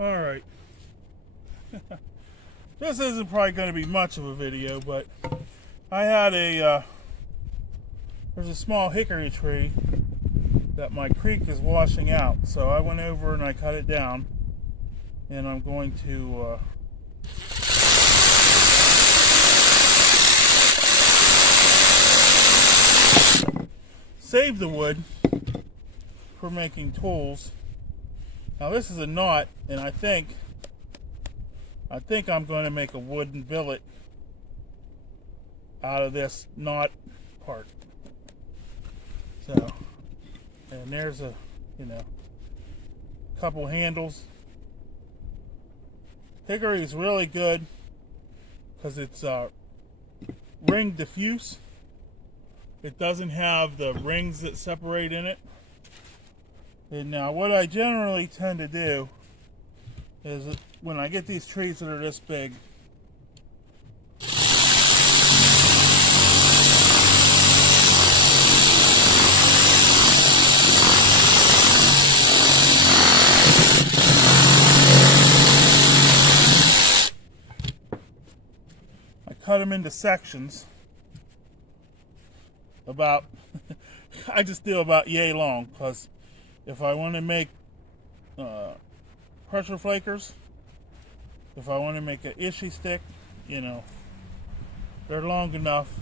Alright. This isn't probably going to be much of a video, but I had there's a small hickory tree that my creek is washing out. So I went over and I cut it down. And I'm going to save the wood for making tools. Now this is a knot, and I think I'm going to make a wooden billet out of this knot part. So, and there's a, couple handles. Hickory is really good because it's ring diffuse. It doesn't have the rings that separate in it. And now what I generally tend to do is when I get these trees that are this big, I cut them into sections about, I just do about yay long, because if I want to make pressure flakers, if I want to make an ishy stick, they're long enough.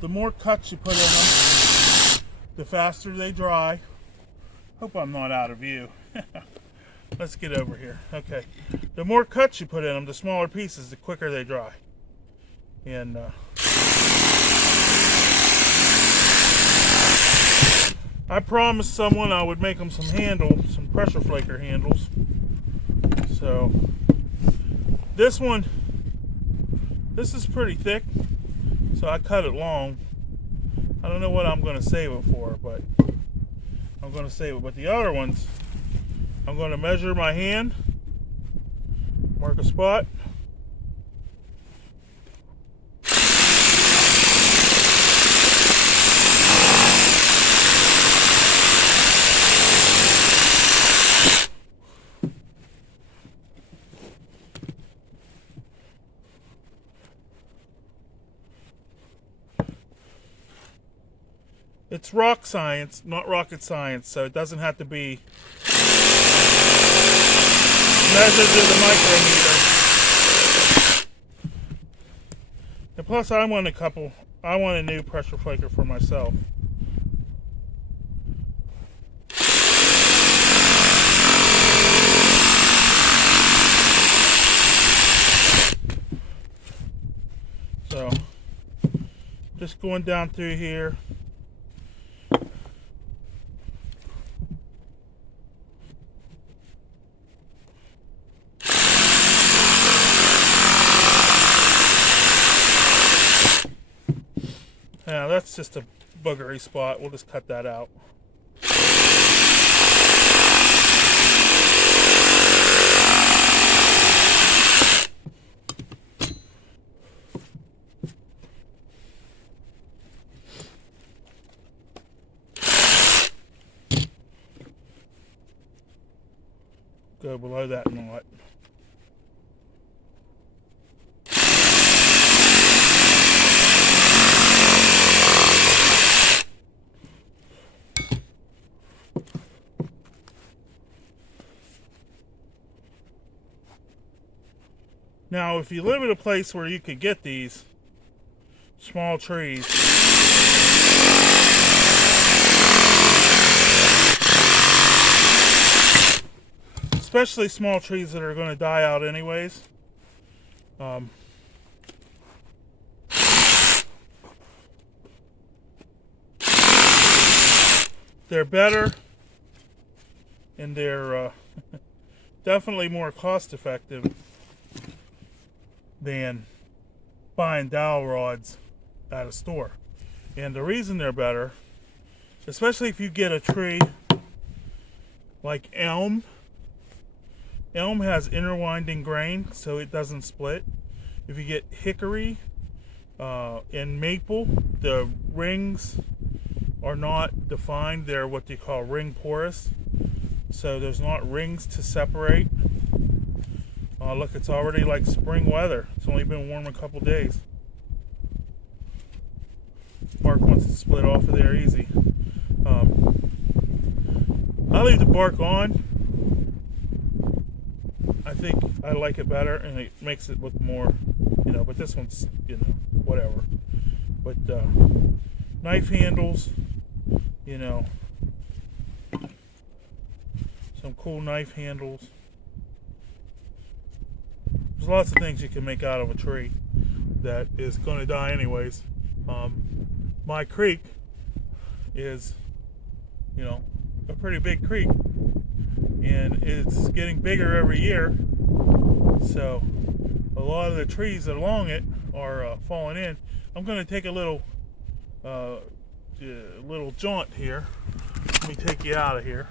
The more cuts you put in them, the faster they dry. Hope I'm not out of view. Let's get over here. Okay. The more cuts you put in them, the smaller pieces, the quicker they dry. And I promised someone I would make them some pressure flaker handles. So this is pretty thick, so I cut it long. I don't know what I'm going to save it for, but I'm going to save it. But the other ones, I'm going to measure my hand, mark a spot. It's rock science, not rocket science, so it doesn't have to be measured to the micrometer. And plus, I want a new pressure flaker for myself. So, just going down through here. Now that's just a boogery spot. We'll just cut that out. Go below that knot. Now, if you live in a place where you could get these small trees, especially small trees that are going to die out anyways, they're better, and they're definitely more cost effective than buying dowel rods at a store. And the reason they're better, especially if you get a tree like elm has interwinding grain, so it doesn't split. If you get hickory and maple, the rings are not defined. They're what you call ring porous, so there's not rings to separate. Look, it's already like spring weather. It's only been warm a couple days. Bark wants to split off of there easy. I leave the bark on. I think I like it better, and it makes it look more, but this one's, whatever. But knife handles, some cool knife handles. There's lots of things you can make out of a tree that is going to die anyways. My creek is, a pretty big creek, and it's getting bigger every year. So a lot of the trees along it are falling in. I'm going to take a little jaunt here. Let me take you out of here.